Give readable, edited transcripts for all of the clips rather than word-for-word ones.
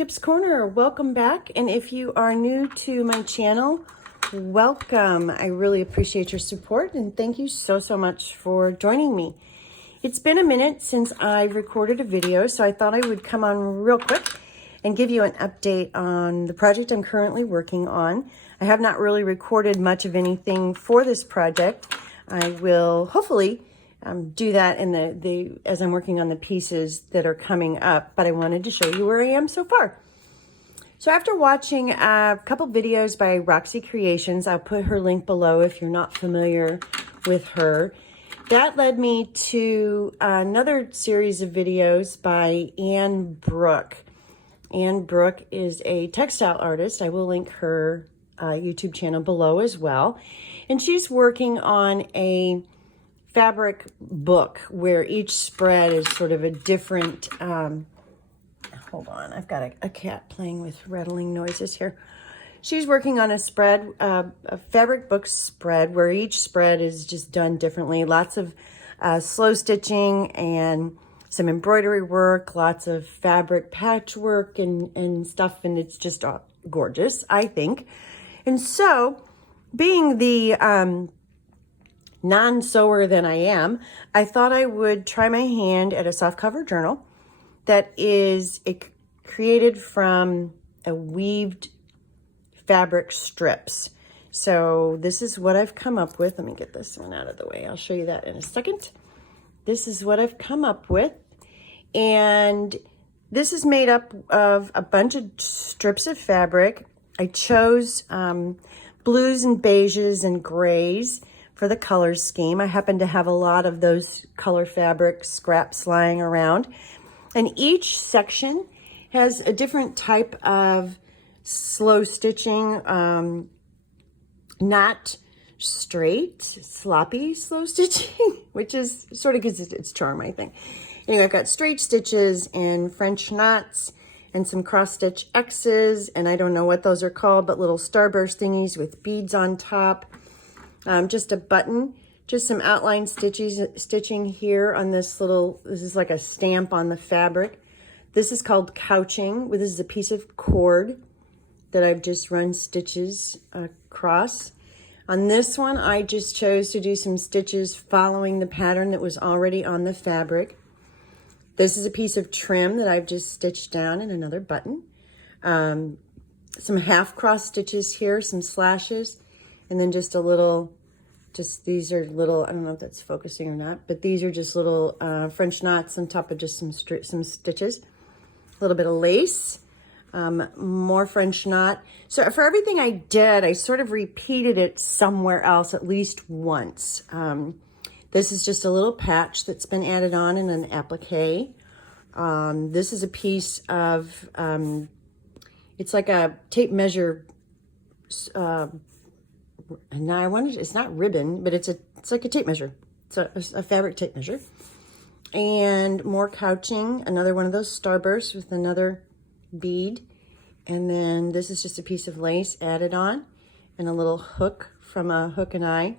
Kip's Corner. Welcome back. And if you are new to my channel, welcome. I really appreciate your support and thank you so much for joining me. It's been a minute since I recorded a video, so I thought I would come on real quick and give you an update on the project I'm currently working on. I have not really recorded much of anything for this project. I will hopefully do that in as I'm working on the pieces that are coming up, but I wanted to show you where I am so far. So after watching a couple videos by Roxy Creations, I'll put her link below if you're not familiar with her. That led me to another series of videos by Anne Brooke. Anne Brooke is a textile artist. I will link her YouTube channel below as well. And she's working on a fabric book where each spread is sort of a different, hold on, I've got a cat playing with rattling noises here. She's working on a spread, a fabric book spread where each spread is just done differently. Lots of slow stitching and some embroidery work, lots of fabric patchwork and stuff, and it's just gorgeous, I think. And so, being the non-sewer than I am, I thought I would try my hand at a softcover journal that is created from a weaved fabric strips. So this is what I've come up with. Let me get this one out of the way. I'll show you that in a second. This is what I've come up with. And this is made up of a bunch of strips of fabric. I chose blues and beiges and grays for the color scheme. I happen to have a lot of those color fabric scraps lying around. And each section has a different type of slow stitching, not straight, sloppy slow stitching, which is sort of gives it its charm, I think. Anyway, I've got straight stitches and French knots and some cross stitch X's, and I don't know what those are called, but little starburst thingies with beads on top. Just a button, just some outline stitching here on this little, this is like a stamp on the fabric. This is called couching. This is a piece of cord that I've just run stitches across. On this one, I just chose to do some stitches following the pattern that was already on the fabric. This is a piece of trim that I've just stitched down in another button. Some half cross stitches here, some slashes, and then just a little, these are little, I don't know if that's focusing or not, but these are just little French knots on top of just some stitches. A little bit of lace, more French knot. So for everything I did, I sort of repeated it somewhere else at least once. This is just a little patch that's been added on in an applique. This is a piece of, it's like a tape measure, and I wanted, it's not ribbon, but it's like a tape measure. It's a fabric tape measure. And more couching, another one of those starbursts with another bead. And then this is just a piece of lace added on and a little hook from a hook and eye.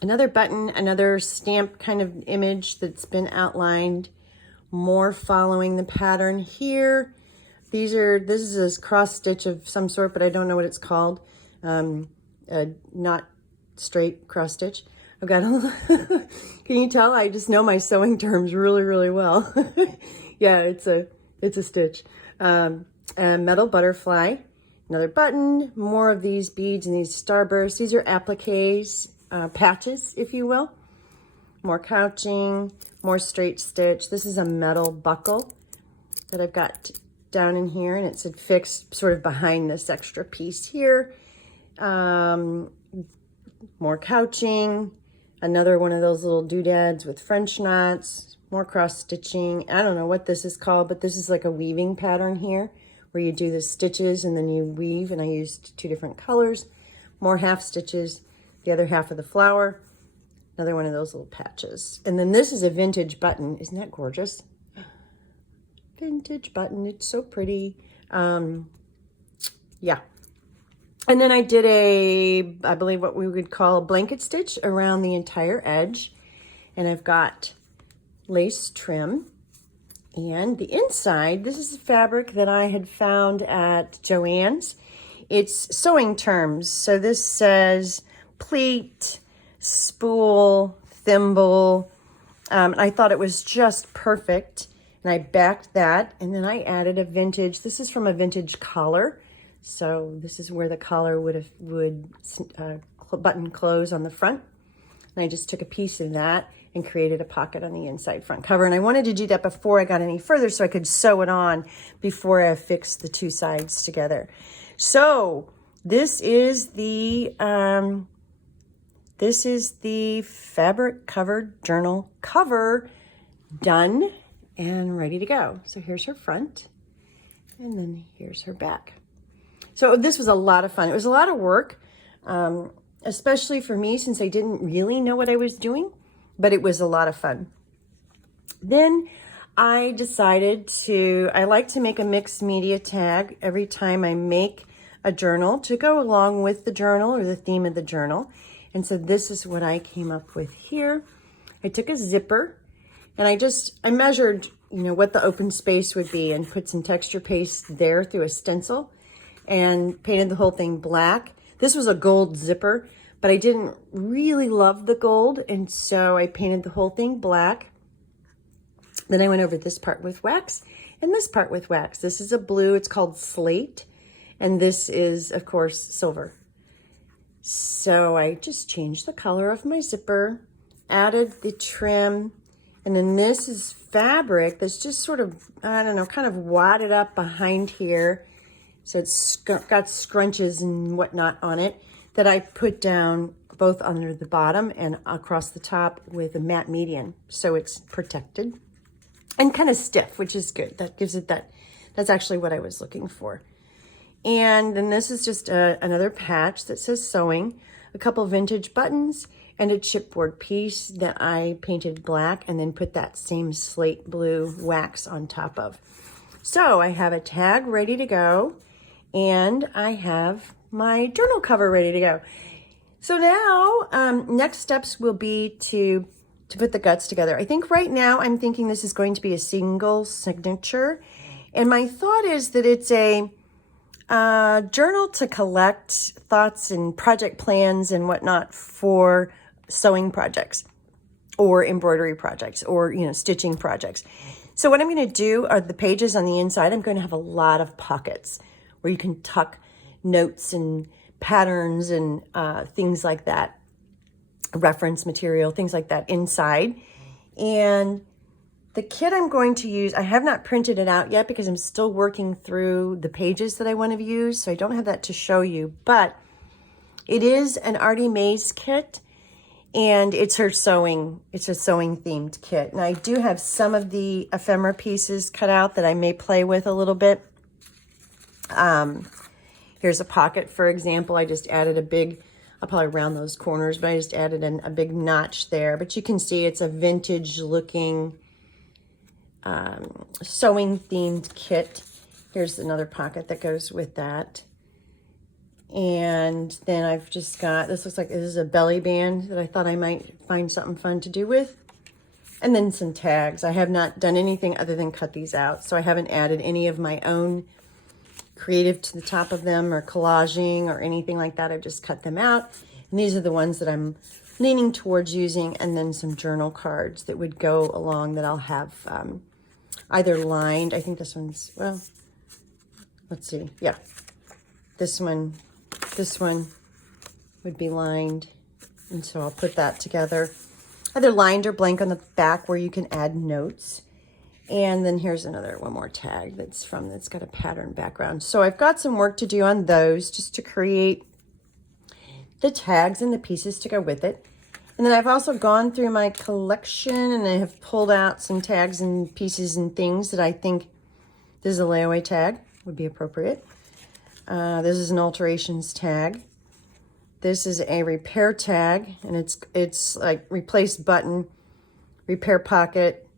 Another button, another stamp kind of image that's been outlined, more following the pattern here. This is a cross stitch of some sort, but I don't know what it's called. Not straight cross stitch. I've got a, can you tell? I just know my sewing terms really well. Yeah, it's a stitch. A metal butterfly, another button, more of these beads and these starbursts. These are appliques, patches, if you will. More couching, more straight stitch. This is a metal buckle that I've got down in here, and it's fixed sort of behind this extra piece here. More couching, another one of those little doodads with French knots, more cross stitching. I don't know what this is called, but this is like a weaving pattern here where you do the stitches and then you weave, and I used 2 different colors. More half stitches, the other half of the flower, another one of those little patches. And then this is a vintage button. Isn't that gorgeous? Vintage button, it's so pretty. Yeah. And then I did I believe what we would call a blanket stitch around the entire edge. And I've got lace trim And the inside, this is fabric that I had found at Joann's. It's sewing terms. So this says pleat, spool, thimble. I thought it was just perfect. And I backed that. And then I added a vintage, this is from a vintage collar. So this is where the collar would button close on the front. And I just took a piece of that and created a pocket on the inside front cover. And I wanted to do that before I got any further so I could sew it on before I fixed the two sides together. So this is the fabric covered journal cover done and ready to go. So here's her front and then here's her back. So this was a lot of fun. It was a lot of work, especially for me since I didn't really know what I was doing, but it was a lot of fun. Then I decided I like to make a mixed media tag every time I make a journal to go along with the journal or the theme of the journal. And so this is what I came up with here. I took a zipper and I measured, what the open space would be and put some texture paste there through a stencil and painted the whole thing black. This was a gold zipper, but I didn't really love the gold, and so I painted the whole thing black. Then I went over this part with wax and this part with wax. This is a blue, it's called Slate, and this is, of course, silver. So I just changed the color of my zipper, added the trim, and then this is fabric that's just sort of, kind of wadded up behind here. So it's got scrunches and whatnot on it that I put down both under the bottom and across the top with a matte median. So it's protected and kind of stiff, which is good. That gives it that's actually what I was looking for. And then this is just another patch that says sewing, a couple vintage buttons, and a chipboard piece that I painted black and then put that same slate blue wax on top of. So I have a tag ready to go, and I have my journal cover ready to go. So now, next steps will be to put the guts together. I think right now I'm thinking this is going to be a single signature. And my thought is that it's a journal to collect thoughts and project plans and whatnot for sewing projects or embroidery projects or, stitching projects. So what I'm going to do are the pages on the inside. I'm going to have a lot of pockets where you can tuck notes and patterns and things like that, reference material, things like that inside. And the kit I'm going to use, I have not printed it out yet because I'm still working through the pages that I want to use, so I don't have that to show you, but it is an Artie Mays kit, and it's a sewing themed kit. And I do have some of the ephemera pieces cut out that I may play with a little bit. Here's a pocket, for example. I just added I'll probably round those corners, but I just added a big notch there. But you can see it's a vintage looking sewing themed kit. Here's another pocket that goes with that. And then I've just got, this is a belly band that I thought I might find something fun to do with. And then some tags. I have not done anything other than cut these out. So I haven't added any of my own creative to the top of them or collaging or anything like that. I've just cut them out. And these are the ones that I'm leaning towards using, and then some journal cards that would go along that I'll have either lined. I think this one's, well, let's see. Yeah, this one would be lined. And so I'll put that together. Either lined or blank on the back where you can add notes. And then here's one more tag that's got a pattern background. So I've got some work to do on those just to create the tags and the pieces to go with it. And then I've also gone through my collection and I have pulled out some tags and pieces and things that I think this is a layaway tag, would be appropriate. This is an alterations tag. This is a repair tag, and it's like replace button, repair pocket,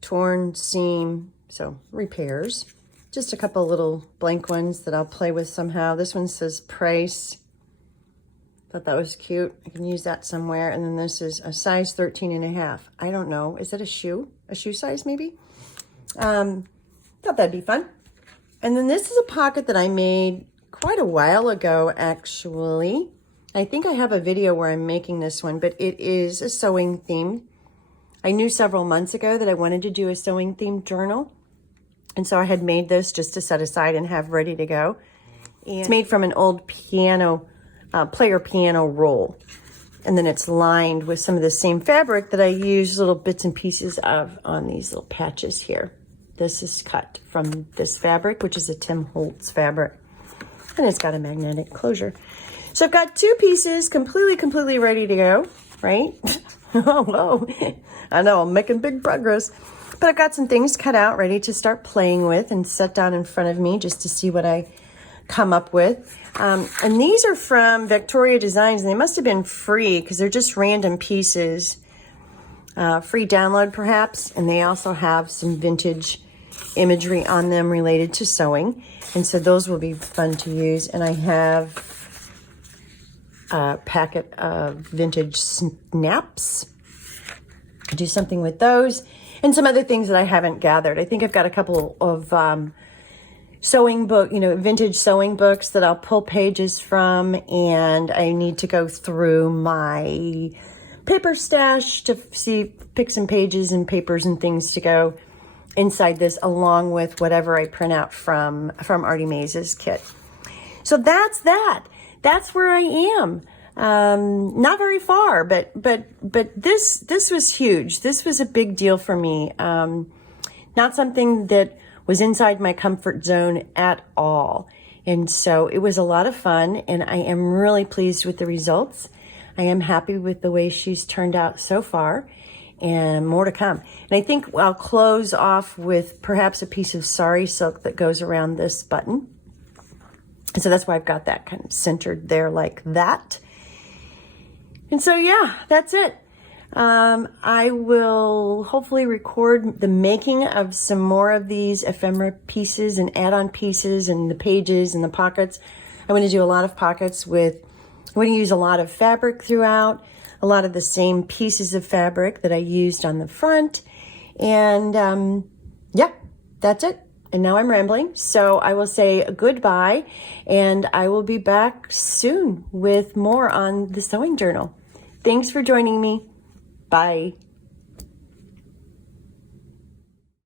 torn seam, so repairs. Just a couple little blank ones that I'll play with somehow. This one says price. Thought that was cute. I can use that somewhere. And then this is a size 13.5. I don't know. Is that a shoe? A shoe size maybe? Thought that'd be fun. And then this is a pocket that I made quite a while ago, actually. I think I have a video where I'm making this one, but it is a sewing theme. I knew several months ago that I wanted to do a sewing themed journal. And so I had made this just to set aside and have ready to go. And it's made from an old piano, player piano roll. And then it's lined with some of the same fabric that I use little bits and pieces of on these little patches here. This is cut from this fabric, which is a Tim Holtz fabric. And it's got a magnetic closure. So I've got two pieces completely ready to go, right? Oh, whoa. I know, I'm making big progress. But I've got some things cut out, ready to start playing with and set down in front of me just to see what I come up with. And these are from Victoria Designs, and they must have been free because they're just random pieces. Free download, perhaps. And they also have some vintage imagery on them related to sewing. And so those will be fun to use. And I have a packet of vintage snaps. Do something with those and some other things that I haven't gathered. I think I've got a couple of sewing book, vintage sewing books that I'll pull pages from, and I need to go through my paper stash to pick some pages and papers and things to go inside this, along with whatever I print out from Artie Mays' kit. So that's that. That's where I am. Not very far, but this was huge. This was a big deal for me. Not something that was inside my comfort zone at all. And so it was a lot of fun, and I am really pleased with the results. I am happy with the way she's turned out so far, and more to come. And I think I'll close off with perhaps a piece of sari silk that goes around this button. And so that's why I've got that kind of centered there like that. And so, yeah, that's it. I will hopefully record the making of some more of these ephemera pieces and add-on pieces and the pages and the pockets. I want to do a lot of pockets I'm going to use a lot of fabric throughout, a lot of the same pieces of fabric that I used on the front. And yeah, that's it. And now I'm rambling, so I will say goodbye, and I will be back soon with more on the sewing journal. Thanks for joining me. Bye.